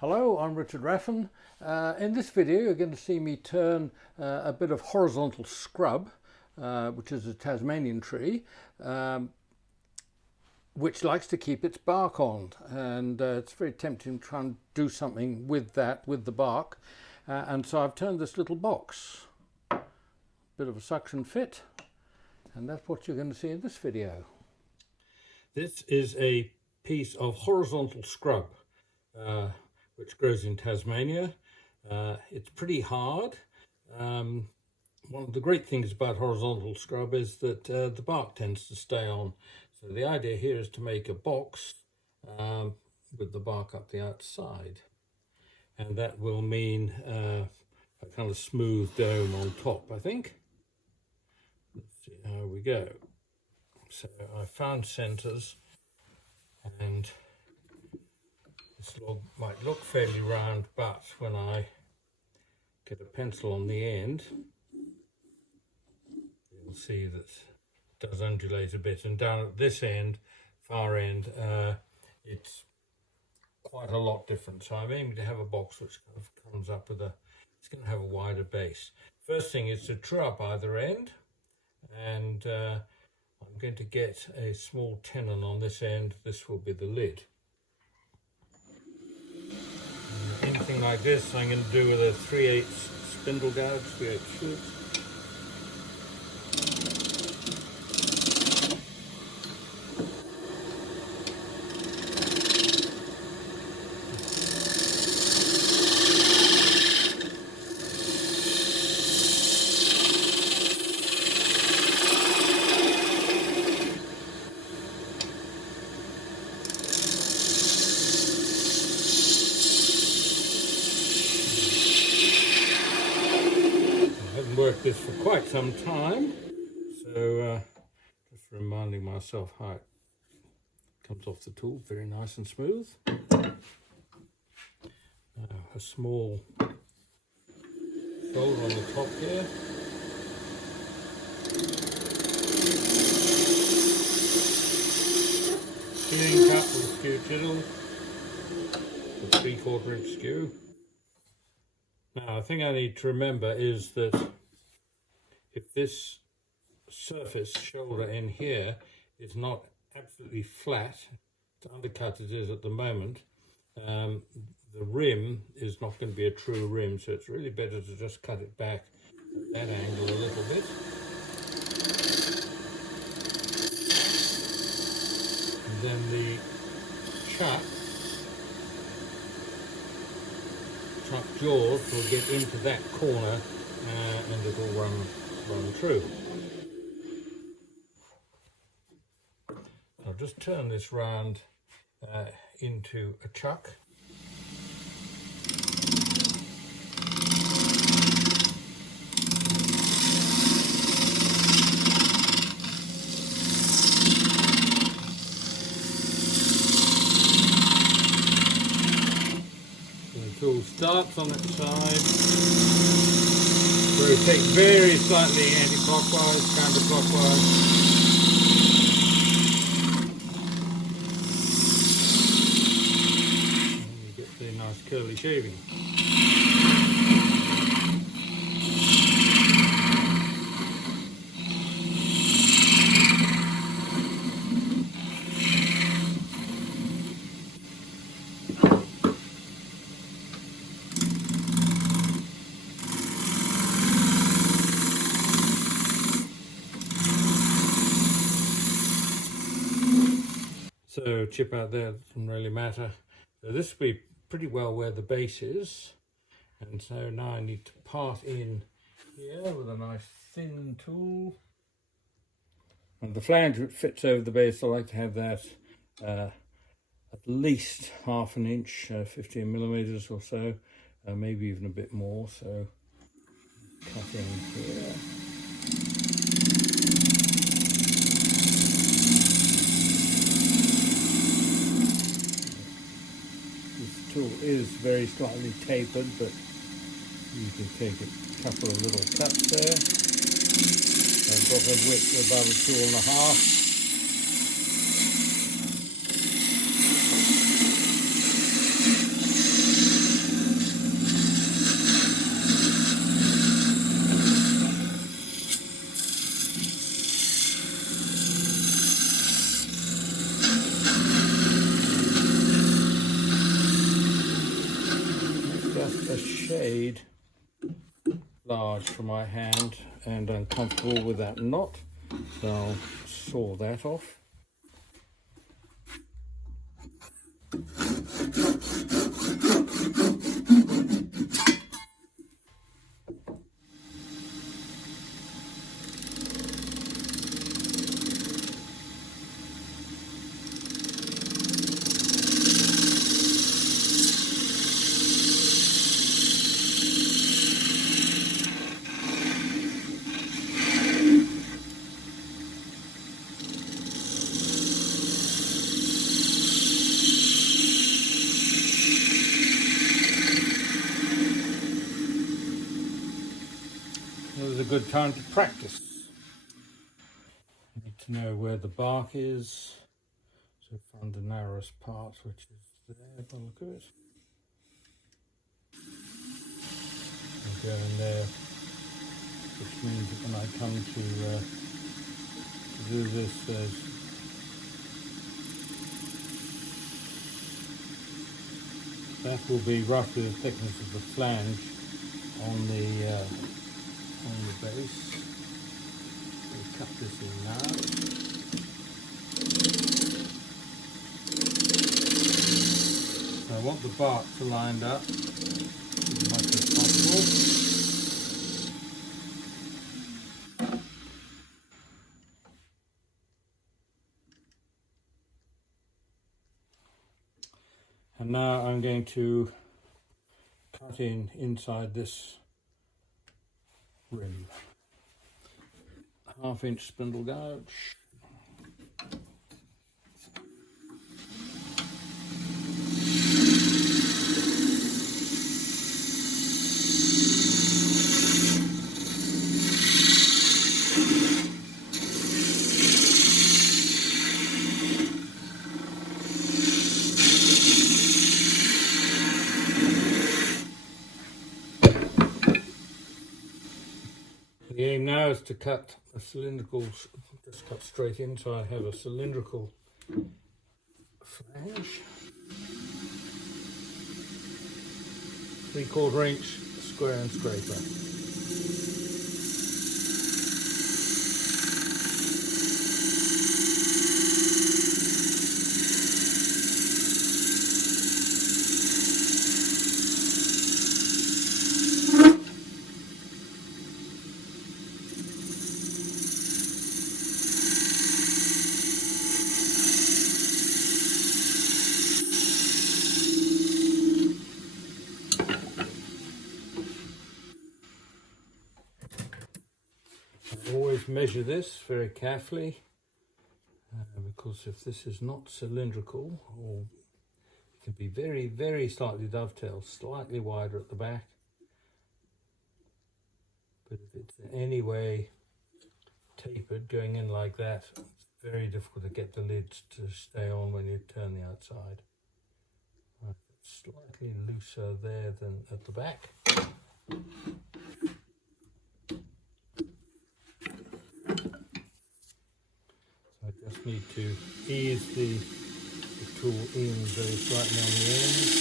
Hello, I'm Richard Raffan. In this video you're going to see me turn a bit of horizontal scrub, which is a Tasmanian tree, which likes to keep its bark on, and it's very tempting to try and do something with that, with the bark, and so I've turned this little box. Bit of a suction fit, and that's what you're going to see in this video. This is a piece of horizontal scrub which grows in Tasmania. It's pretty hard. One of the great things about horizontal scrub is that the bark tends to stay on. So the idea here is to make a box with the bark up the outside. And that will mean a kind of smooth dome on top, I think. Let's see how we go. So I found centres, and this log might look fairly round, but when I get a pencil on the end, you'll see that it does undulate a bit. And down at this end, far end, it's quite a lot different. So I'm aiming to have a box which kind of comes up with it's going to have a wider base. First thing is to true up either end, and I'm going to get a small tenon on this end. This will be the lid. Anything like this I'm going to do with a 3/8 spindle gouge, 3/8 flute. Worked this for quite some time, so just reminding myself how it comes off the tool, very nice and smooth. A small shoulder on the top here. Skewing cut with a skew chisel, a 3/4 inch skew. Now, the thing I need to remember is that if this surface shoulder in here is not absolutely flat, to undercut it is at the moment, the rim is not going to be a true rim, so it's really better to just cut it back at that angle a little bit. And then the chuck jaws will get into that corner and it will run through. I'll just turn this round into a chuck. The tool starts on its side. Rotate very slightly anti-clockwise, counterclockwise. And you get the nice curly shaving. So chip out there doesn't really matter. So this will be pretty well where the base is. And so now I need to part in here with a nice thin tool. And the flange fits over the base. I like to have that at least 1/2 inch, 15 millimeters or so, maybe even a bit more. So cut in here. Tool is very slightly tapered, but you can take a couple of little cuts there. I've got a width of about 2.5. just a shade large for my hand and uncomfortable with that knot, so I'll saw that off. It was a good time to practice. You need to know where the bark is, so find the narrowest part, which is there by the look of it. And go in there, which means that when I come to do this, that will be roughly the thickness of the flange on the base. We'll cut this in now. So I want the bark to line up as much as possible. And now I'm going to cut inside this rim. 1/2 inch spindle gouge. The aim now is to cut a cylindrical, just cut straight in, so I have a cylindrical flange. 3/4 inch square and scraper. Always measure this very carefully, because if this is not cylindrical, or it can be very, very slightly dovetailed, slightly wider at the back. But if it's in any way tapered, going in like that, it's very difficult to get the lids to stay on when you turn the outside. It's slightly looser there than at the back. I just need to ease the tool in very slightly on the end.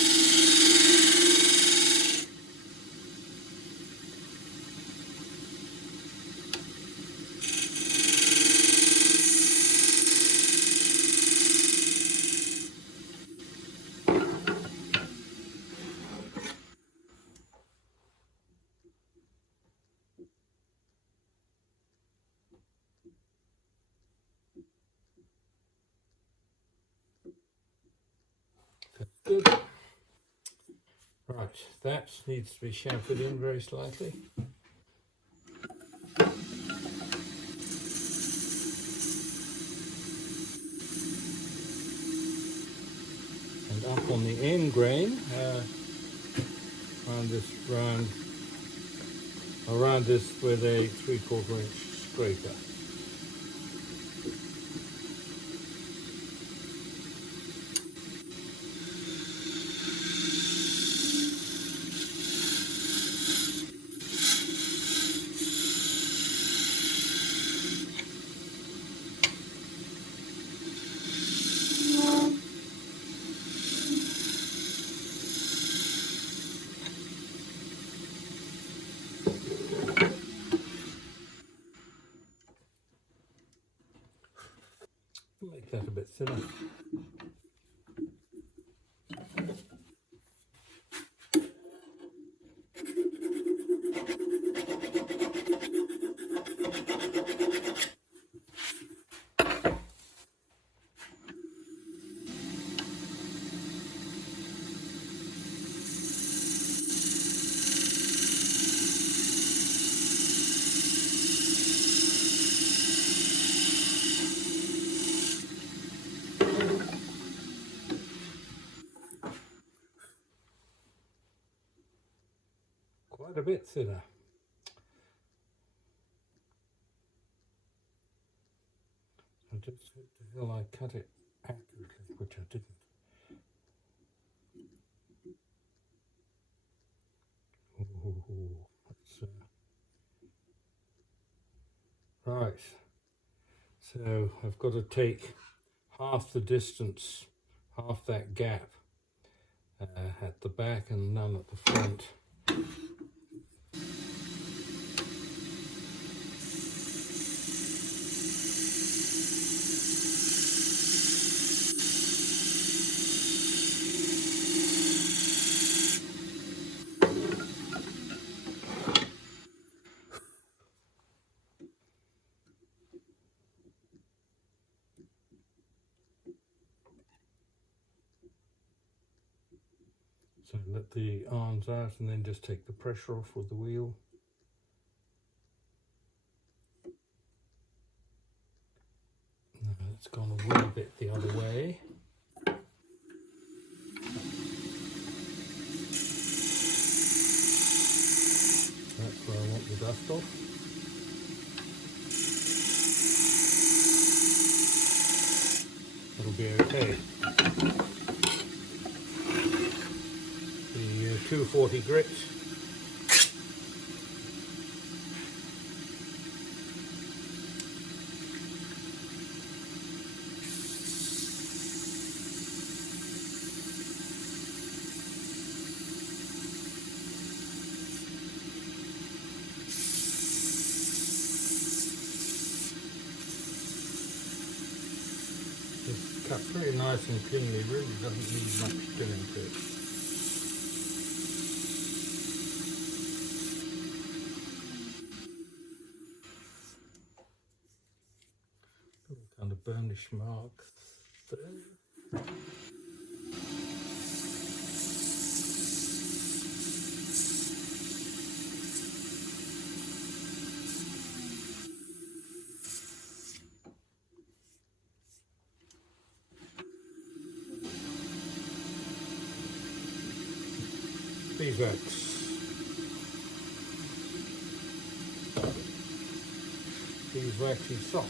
Good. Right, that needs to be chamfered in very slightly. And up on the end grain, around this with a 3/4 inch scraper. Make that a bit thinner. Quite a bit thinner. I just hope the hell I cut it accurately, which I didn't. Ooh, that's, right, so I've got to take half the distance, half that gap at the back and none at the front. So let the arms out and then just take the pressure off with the wheel. Now it's gone a wee bit the other way. That's where I want the dust off. That'll be okay. The 240 grit. It's cut pretty nice and cleanly, really doesn't need much doing to it. Kind of burnish mark there. Beeswax. Beeswaxy sock.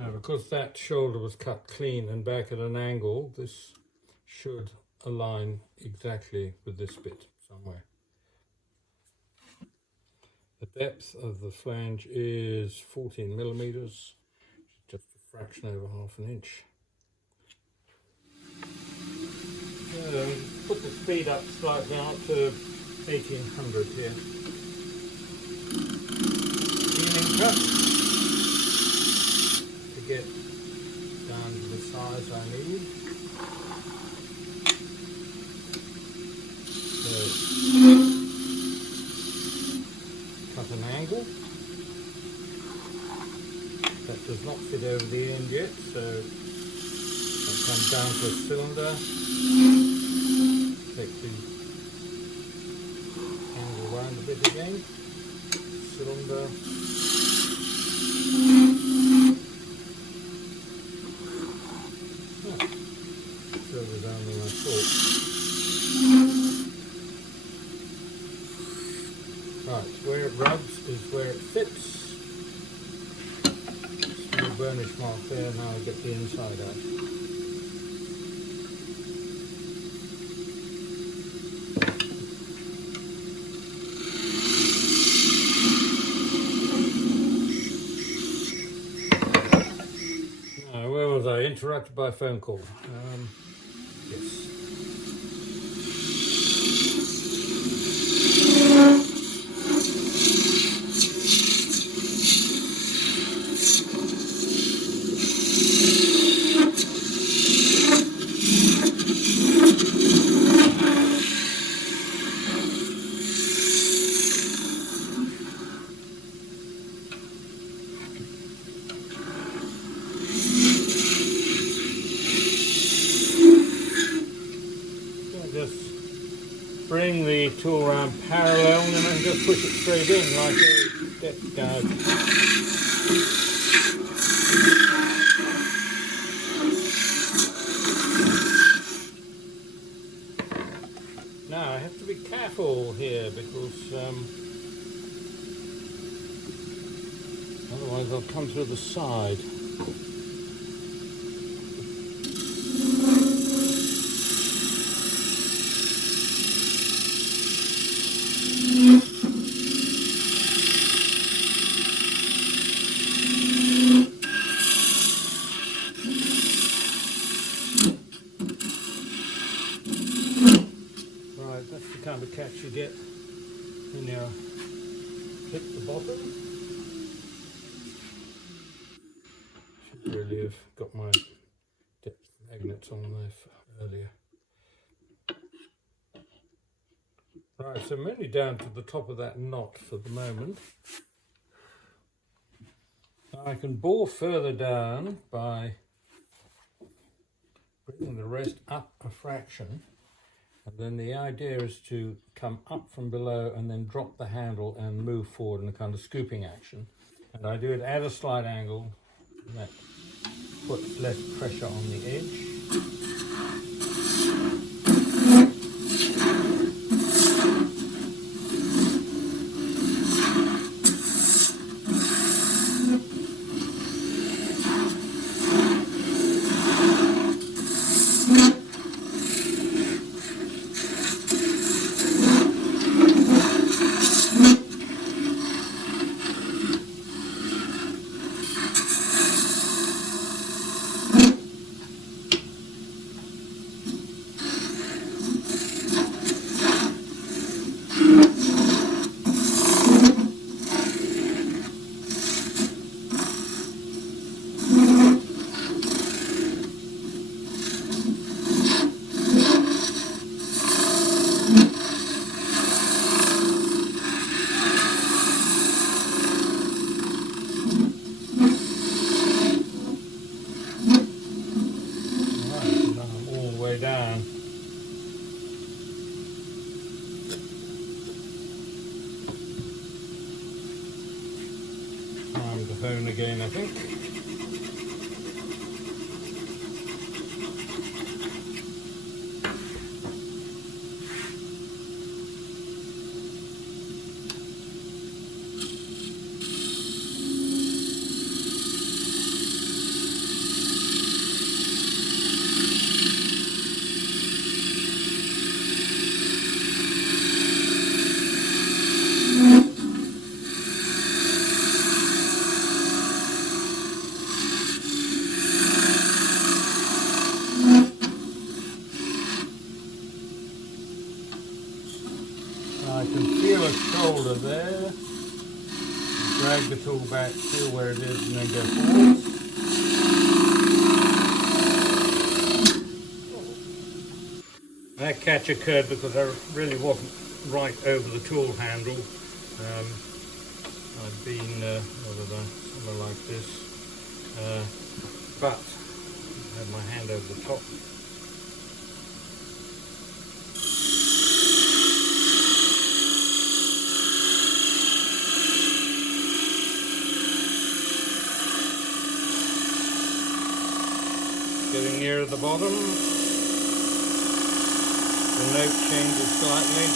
Now, because that shoulder was cut clean and back at an angle, this should align exactly with this bit somewhere. The depth of the flange is 14 millimeters, just a fraction over half an inch. Put the speed up slightly out to 1800 here. Cleaning cut. Get down to the size I need. So, cut an angle. That does not fit over the end yet, so that comes down to a cylinder. Take the angle round a bit again. Cylinder. Further down than I thought. Right, where it rubs is where it fits. Small burnish mark there, now I get the inside out. interrupted by a phone call. Yes. Just bring the tool around parallel and then I can just push it straight in like a depth gouge. Now I have to be careful here because otherwise I'll come through the side. That's the kind of catch you get when you hit the bottom. Should really have got my depth magnets on there earlier. Right, so I'm only down to the top of that knot for the moment. Now I can bore further down by bringing the rest up a fraction. And then the idea is to come up from below and then drop the handle and move forward in a kind of scooping action. And I do it at a slight angle that puts less pressure on the edge. Down. Time to hone again, I think. I can feel a shoulder there. Drag the tool back, feel where it is, and then go forward. That catch occurred because I really wasn't right over the tool handle. I'd been somewhere like this, but I had my hand over the top. Getting near the bottom, the note changes slightly.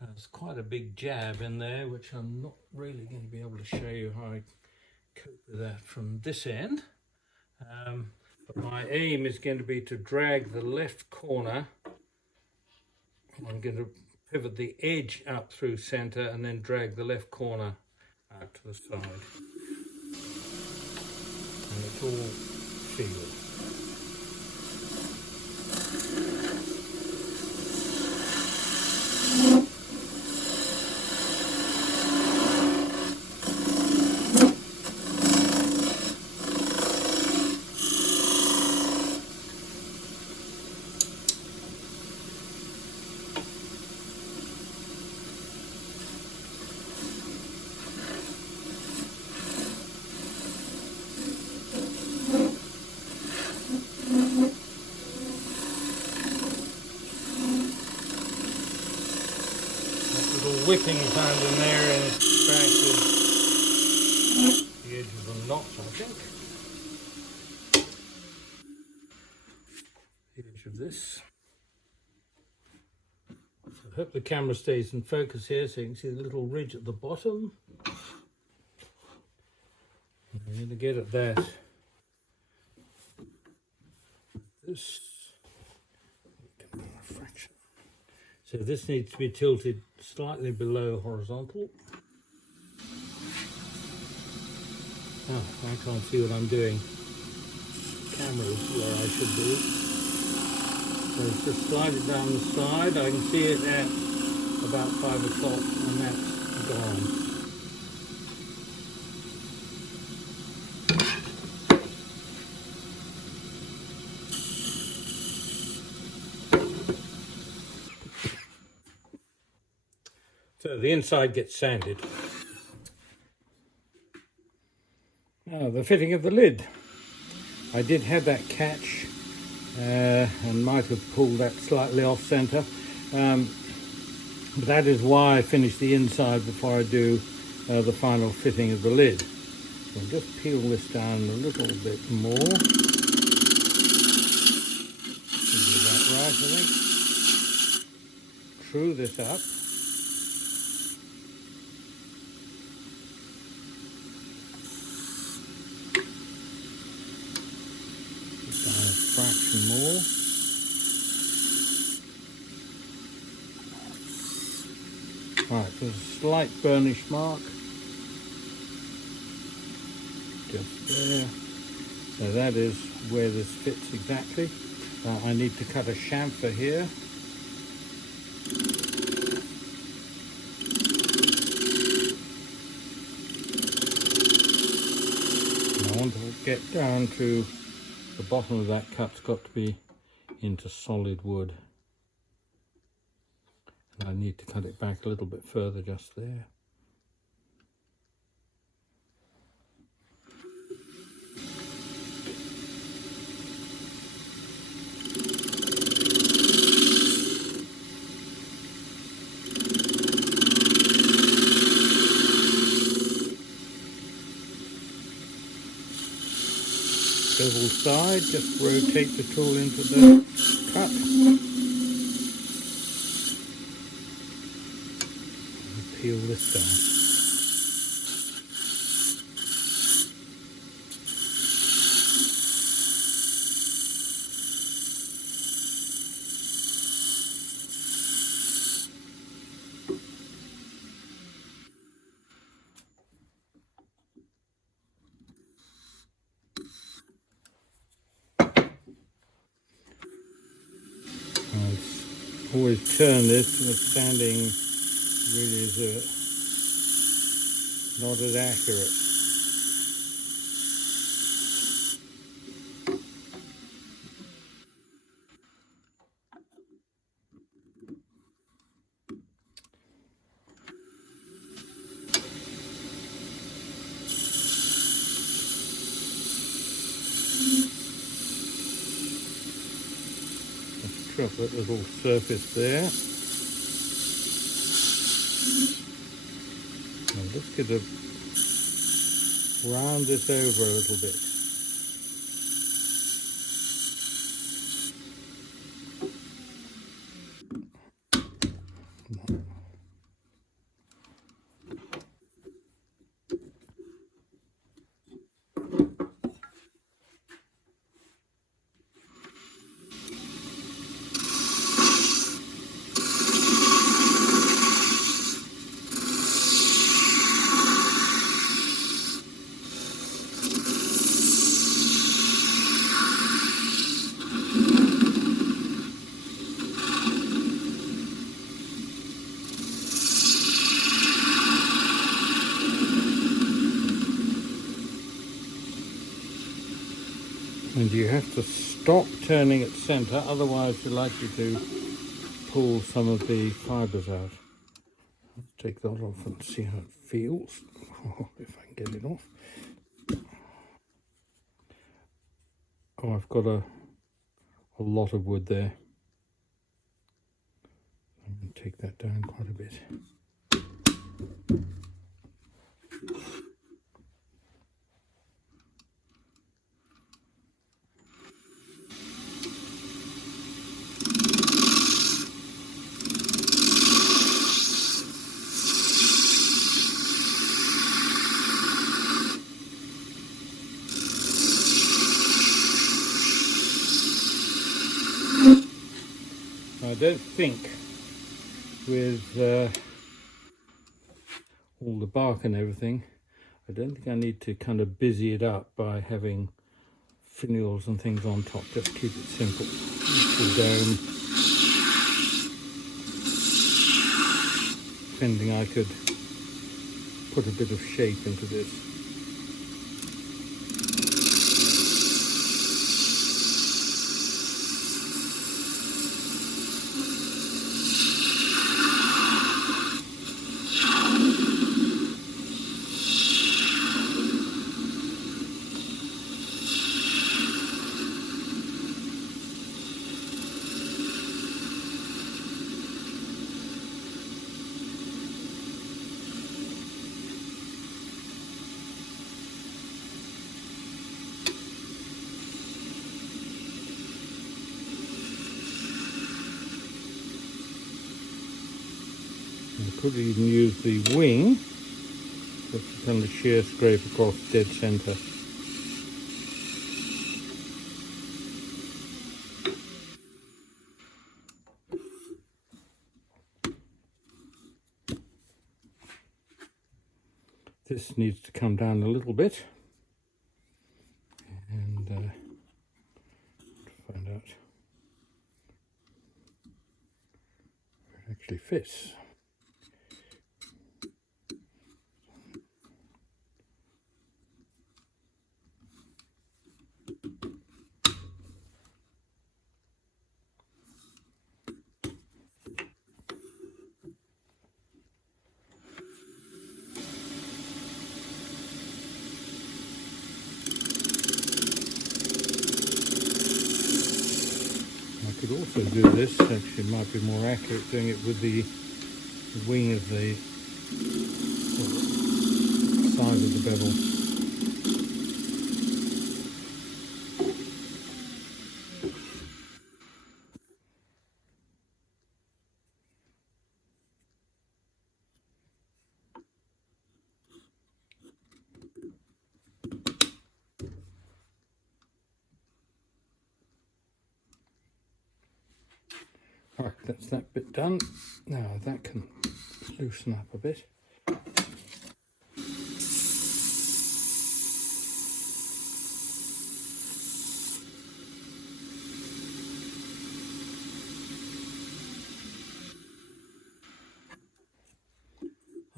There's quite a big jab in there, which I'm not really going to be able to show you how I cope with that from this end. But my aim is going to be to drag the left corner. I'm going to pivot the edge up through center and then drag the left corner out to the side. And it's all feel. Whipping sound in there and scratches the edge of the knots, I think. The edge of this. So I hope the camera stays in focus here so you can see the little ridge at the bottom. I'm going to get at that. This can be a fraction. So this needs to be tilted slightly below horizontal. Oh, I can't see what I'm doing. Camera is where I should be. So just slide it down the side. I can see it at about 5 o'clock and that's gone. So the inside gets sanded. Now the fitting of the lid. I did have that catch and might have pulled that slightly off center. But that is why I finish the inside before I do the final fitting of the lid. So I'll just peel this down a little bit more. Do that right, I think. True this up. Fraction more. Right, there's a slight burnish mark just there. So that is where this fits exactly. I need to cut a chamfer here. And I want to get down to the bottom of that cut's got to be into solid wood. And I need to cut it back a little bit further just there. Bevel side, just rotate the tool into the cut. And peel this down. Always turn this, and it's standing really is not as accurate. Drop that little surface there. I'm just going to round this over a little bit. And you have to stop turning at centre, otherwise you're likely to pull some of the fibres out. Let's take that off and see how it feels. Oh, if I can get it off. Oh, I've got a lot of wood there. I'm going to take that down quite a bit. I don't think with all the bark and everything, I don't think I need to kind of busy it up by having finials and things on top. Just keep it simple. The dome. Depending, I could put a bit of shape into this. I could even use the wing just to kind of shear scrape across dead centre. This needs to come down a little bit and find out where it actually fits. I could also do this, actually it might be more accurate doing it with the wing of the side of the bevel. Right, that's that bit done. Now that can loosen up a bit.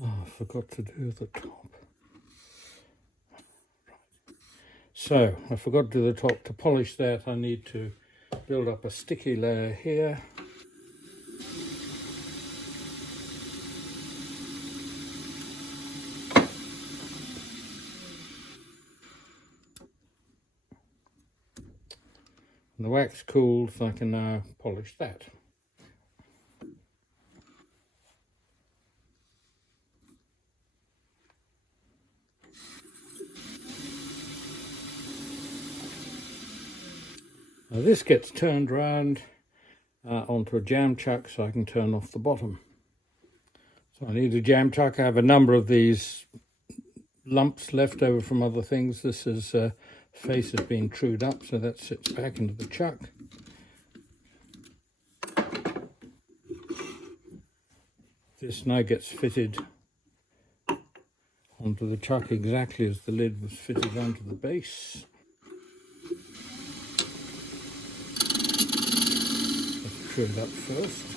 Oh, I forgot to do the top. So, I forgot to do the top. To polish that, I need to build up a sticky layer here. And the wax cooled, so I can now polish that. Now this gets turned round onto a jam chuck so I can turn off the bottom. So I need a jam chuck. I have a number of these lumps left over from other things. This is face has been trued up, so that sits back into the chuck. This now gets fitted onto the chuck exactly as the lid was fitted onto the base. Let's true it up first.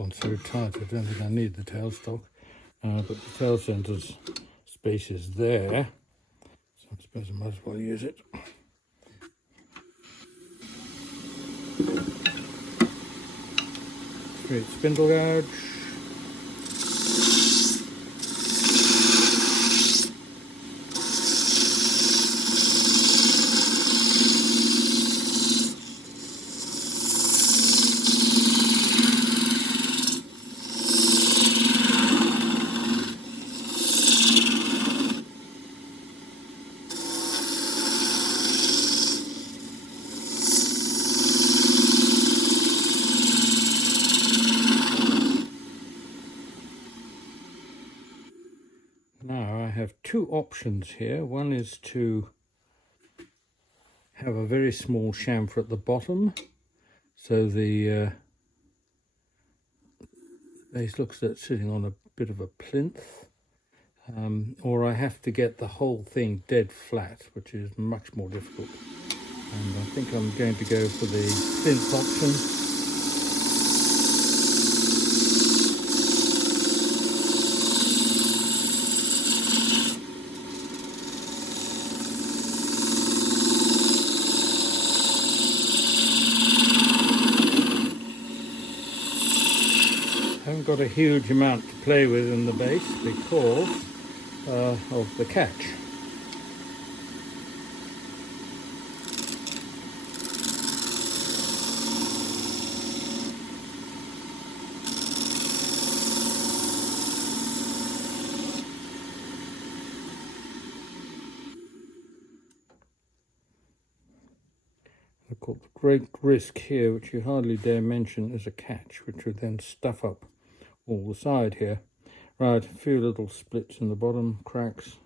on so tight I don't think I need the tailstock, but the tail centre's space is there, so I suppose I might as well use it. Straight spindle gouge. Now I have two options here. One is to have a very small chamfer at the bottom, so the base looks like it's sitting on a bit of a plinth, or I have to get the whole thing dead flat, which is much more difficult. And I think I'm going to go for the plinth option. I haven't got a huge amount to play with in the base because of the catch. Of course, the great risk here, which you hardly dare mention, is a catch, which would then stuff up all the side here. Right, a few little splits in the bottom, cracks.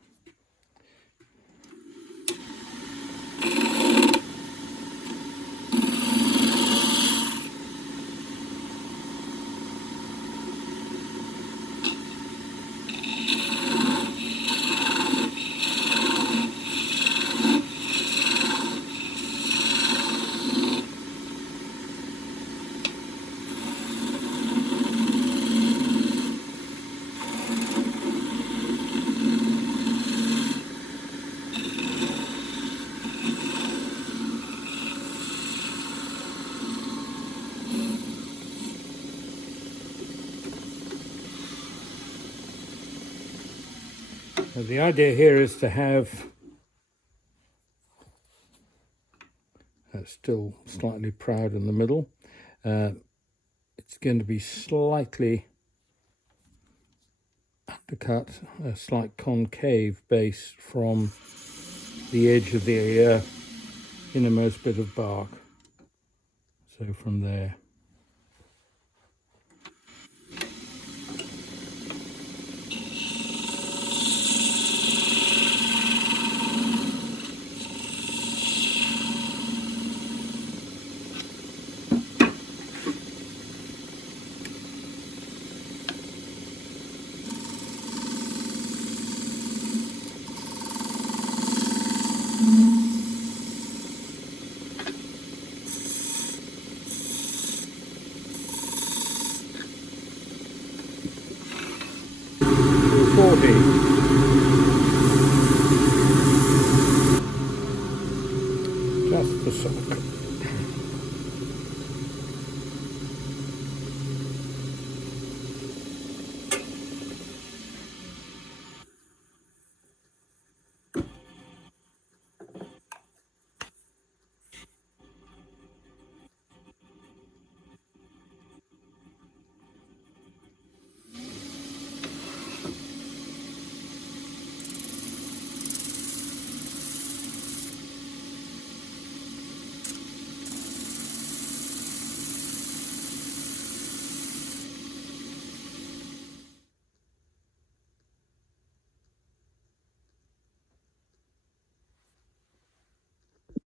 So the idea here is to have still slightly proud in the middle. It's going to be slightly undercut, a slight concave base from the edge of the innermost bit of bark. So from there.